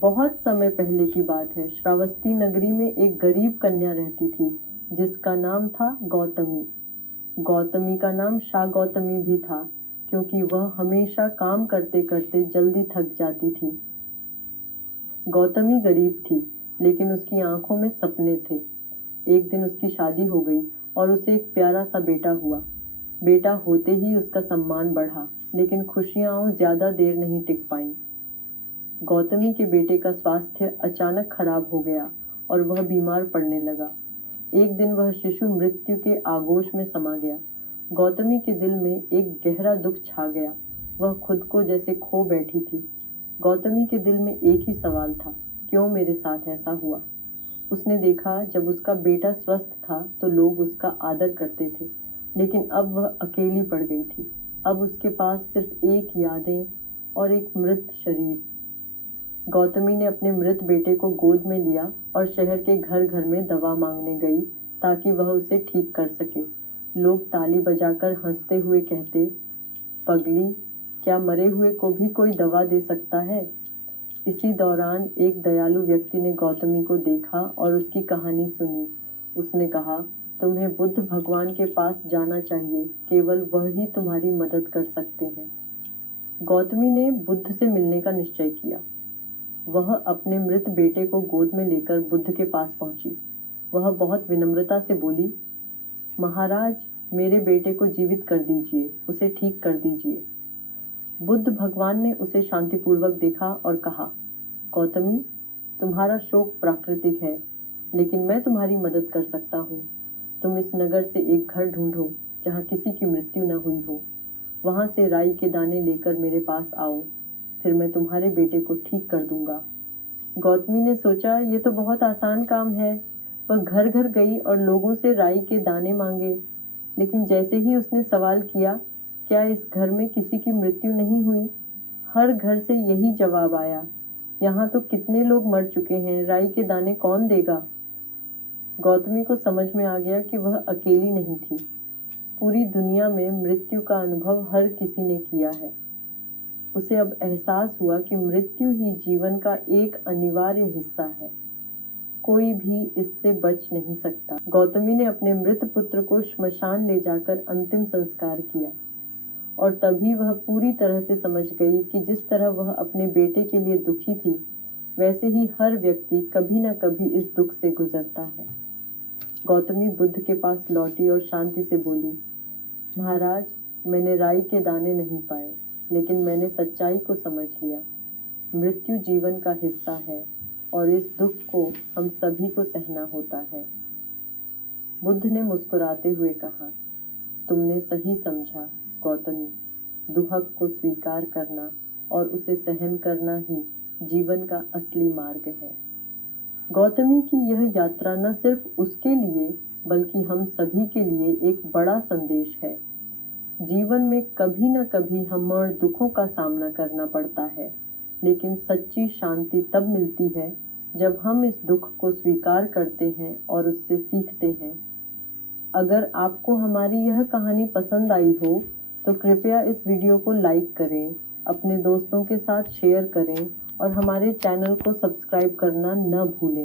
बहुत समय पहले की बात है। श्रावस्ती नगरी में एक गरीब कन्या रहती थी जिसका नाम था गौतमी। गौतमी का नाम शाह गौतमी भी था क्योंकि वह हमेशा काम करते करते जल्दी थक जाती थी। गौतमी गरीब थी लेकिन उसकी आंखों में सपने थे। एक दिन उसकी शादी हो गई और उसे एक प्यारा सा बेटा हुआ। बेटा होते ही उसका सम्मान बढ़ा, लेकिन खुशियां ज्यादा देर नहीं टिक पाईं। गौतमी के बेटे का स्वास्थ्य अचानक खराब हो गया और वह बीमार पड़ने लगा। एक दिन वह शिशु मृत्यु के आगोश में समा गया। गौतमी के दिल में एक गहरा दुख छा गया। वह खुद को जैसे खो बैठी थी। गौतमी के दिल में एक ही सवाल था, क्यों मेरे साथ ऐसा हुआ? उसने देखा जब उसका बेटा स्वस्थ था तो लोग उसका आदर करते थे, लेकिन अब वह अकेली पड़ गई थी। अब उसके पास सिर्फ एक यादें और एक मृत शरीर। गौतमी ने अपने मृत बेटे को गोद में लिया और शहर के घर घर में दवा मांगने गई ताकि वह उसे ठीक कर सके। लोग ताली बजाकर हंसते हुए कहते, पगली, क्या मरे हुए को भी कोई दवा दे सकता है? इसी दौरान एक दयालु व्यक्ति ने गौतमी को देखा और उसकी कहानी सुनी। उसने कहा, तुम्हें बुद्ध भगवान के पास जाना चाहिए, केवल वह ही तुम्हारी मदद कर सकते हैं। गौतमी ने बुद्ध से मिलने का निश्चय किया। वह अपने मृत बेटे को गोद में लेकर बुद्ध के पास पहुंची। वह बहुत विनम्रता से बोली, महाराज, मेरे बेटे को जीवित कर दीजिए, उसे ठीक कर दीजिए। बुद्ध भगवान ने उसे शांतिपूर्वक देखा और कहा, गौतमी, तुम्हारा शोक प्राकृतिक है, लेकिन मैं तुम्हारी मदद कर सकता हूँ। तुम इस नगर से एक घर ढूंढो जहाँ किसी की मृत्यु न हुई हो। वहां से राई के दाने लेकर मेरे पास आओ, फिर मैं तुम्हारे बेटे को ठीक कर दूंगा। गौतमी ने सोचा, ये तो बहुत आसान काम है। वह घर घर गई और लोगों से राई के दाने मांगे, लेकिन जैसे ही उसने सवाल किया, क्या इस घर में किसी की मृत्यु नहीं हुई, हर घर से यही जवाब आया, यहाँ तो कितने लोग मर चुके हैं, राई के दाने कौन देगा? गौतमी को समझ में आ गया कि वह अकेली नहीं थी। पूरी दुनिया में मृत्यु का अनुभव हर किसी ने किया है। उसे अब एहसास हुआ कि मृत्यु ही जीवन का एक अनिवार्य हिस्सा है। कोई भी इससे बच नहीं सकता। गौतमी ने अपने मृत पुत्र को श्मशान ले जाकर अंतिम संस्कार किया और तभी वह पूरी तरह से समझ गई कि जिस तरह वह अपने बेटे के लिए दुखी थी, वैसे ही हर व्यक्ति कभी न कभी इस दुख से गुजरता है। गौतमी बुद्ध के पास लौटी और शांति से बोली, महाराज, मैंने राई के दाने नहीं पाए, लेकिन मैंने सच्चाई को समझ लिया। मृत्यु जीवन का हिस्सा है और इस दुख को हम सभी को सहना होता है। बुद्ध ने मुस्कुराते हुए कहा, तुमने सही समझा गौतमी। दुहक को स्वीकार करना और उसे सहन करना ही जीवन का असली मार्ग है। गौतमी की यह यात्रा न सिर्फ उसके लिए बल्कि हम सभी के लिए एक बड़ा संदेश है। जीवन में कभी न कभी हमें दुखों का सामना करना पड़ता है, लेकिन सच्ची शांति तब मिलती है जब हम इस दुख को स्वीकार करते हैं और उससे सीखते हैं। अगर आपको हमारी यह कहानी पसंद आई हो तो कृपया इस वीडियो को लाइक करें, अपने दोस्तों के साथ शेयर करें और हमारे चैनल को सब्सक्राइब करना न भूलें।